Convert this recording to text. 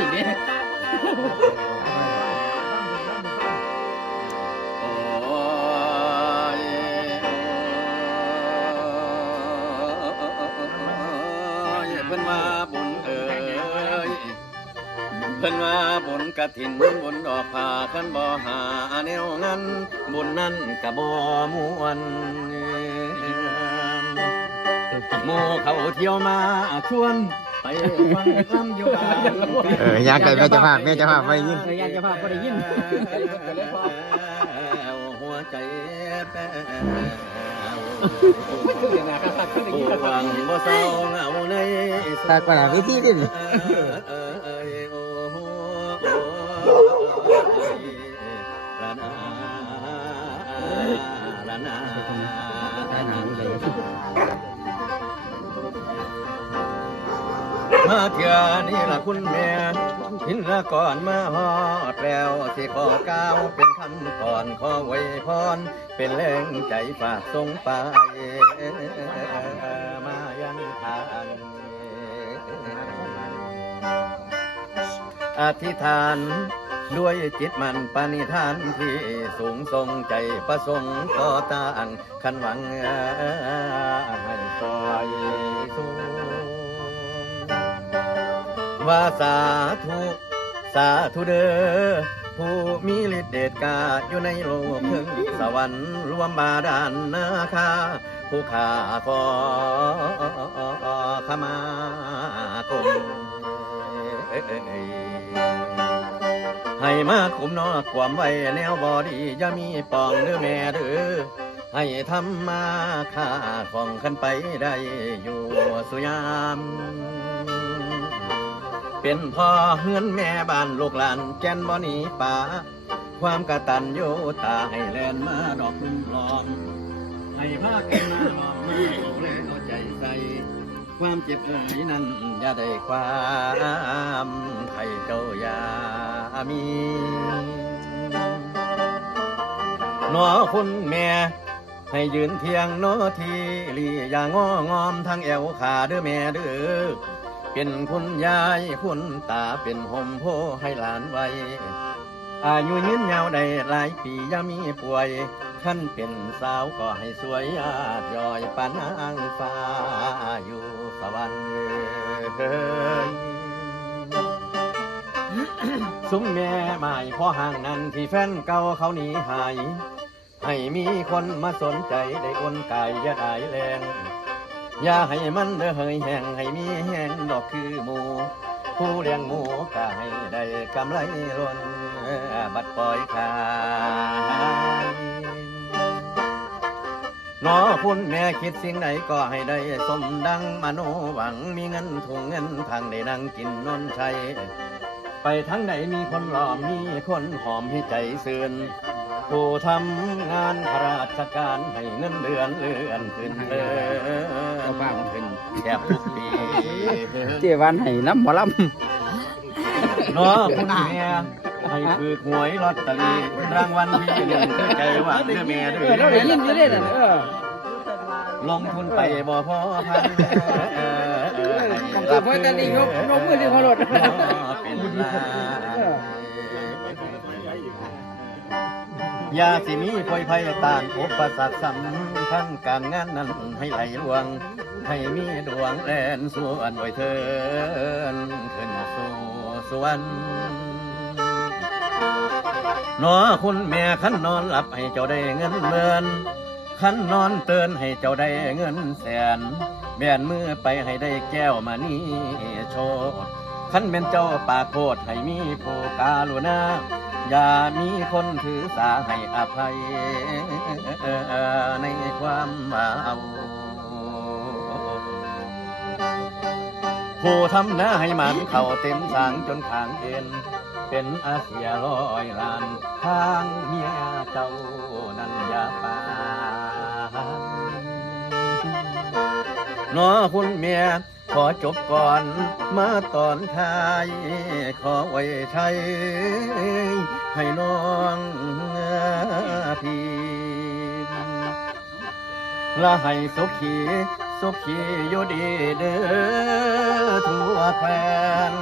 อีกเนี่ยเพิ่นว่าบุญเอ๋ยเพิ่นว่าบุญกฐินบุญดอกผ้าคันบ่หาแนวงั้นบุญนั้นก็บ่ม่วนโมเขาเที่ยวมาชวนไปฟังคำอยู่บ้าน อยากเกิดแม่เจ้าภาพไปยิน อยากจะพาไปได้ยิน หัวใจแป้ว ผู้ หวังบ่เศร้าเหงาใน ตากว่าวิธีดิมาเถื่อนี่ล่ะคุณแม่หินละก่อนมาฮอดแล้วสิขอก้าวเป็นคำก่อนขอไว้พรเป็นแรงใจฝากส่งไปมายังทางอธิษฐานด้วยจิตมันปณิธานที่สูงทรงใจประสงค์ต่อต่างขันหวังให้ซอยสูงว่าสาธุเด้อผู้มีฤทธิ์เดชกาจอยู่ในโลกถึงสวรรค์รวมบาดาลนาคาผู้ข้าขอขมาคมให้มาคุมนอกความไว้แนวบอดีอย่ามีปองเด้อแม่เด้อให้ทำมาค่าของขันไปได้อยู่สุยามเป็นพ่อเฮือนแม่บ้านลูกหลานแก่นบ่หนีป่าความกตัญญูตาให้แลนมาดอกลุ่มลอมให้พากันมาหอมมือเล่นเอาใจใส่ความเจ็บเอ่ยนั้นอย่าได้ความไทยเจ้าอย่ามีหนอคุณแม่ให้ยืนเทียงโนทีลีอย่างงอมทั้งแอวขาเด้อแม่เด้อเป็นคุณยายคุณตาเป็นห่มโพให้หลานไว้อายุยืนยาวได้หลายปีอย่ามีป่วยท่านเป็นสาวก็ให้สวยอาดยอยปานนางฟ้าอยู่สวรรค์ซุ้มแม่ใหม่พ่อห่างนั้นที่แฟนเก่าเขาหนีหายให้มีคนมาสนใจได้อนกายอย่าได้แรงอย่าให้มันเด้อเฮยแห้งให้มีแห้งดอกคือหมูผู้เลี้ยงหมูก็ให้ได้กำไรล้นบัดปล่อยขายนอคุณแม่คิดสิ่งไหนก็ให้ได้สมดังมโนหวังมีเงินถุงเงินทางได้นั่งกินนอนใช้ไปทั้งไหนมีคนหล่อมีคนหอมให้ใจซื่นผู้ทำงานข้าราชการให้เงินเดือนเลื่อนขึ้นบ้างขึ้นแค่ทุกปี เจวันให้น้ำหมอล เนาะคุณแม่ให้คือหวยลอตเตอรี่รางวัลที่หนึ่งคือใจหวังเด้อแม่เด้อ เราได้ยินอยู่เนี่ยลงทุนไปบ่พอพัน เพราะตอนนี้ยกมือที่เขาหลด เป็นลาอย่าสิมีพลอยภัยต่างอุปสรรคสำคัญการงานนั้นให้ไหลลวงให้มีดวงแลนส่วนไว้เถินขึ้นสู่สวรรค์นอคุณแม่ขันนอนหลับให้เจ้าได้เงินหมื่นขันนอนเตือนให้เจ้าได้เงินแสนแบนมือไปให้ได้แก้วมานี่โชดขันเป็นเจ้าปากโคดให้มีผู้กาลุณาอย่ามีคนถือสาให้อภัยในความเอาผู้ทำหน้าให้มันเข่าเต็มสางจนขางเอ็นเป็นอาเซียร้อยล้านทางเมียเจ้านั้นอย่าปานอคุณเมียขอจบก่อนมาตอนท้ายขอไว้ใช้ให้น้องพี่และให้สุขีอยู่ดีเด้อทั่วแคว้น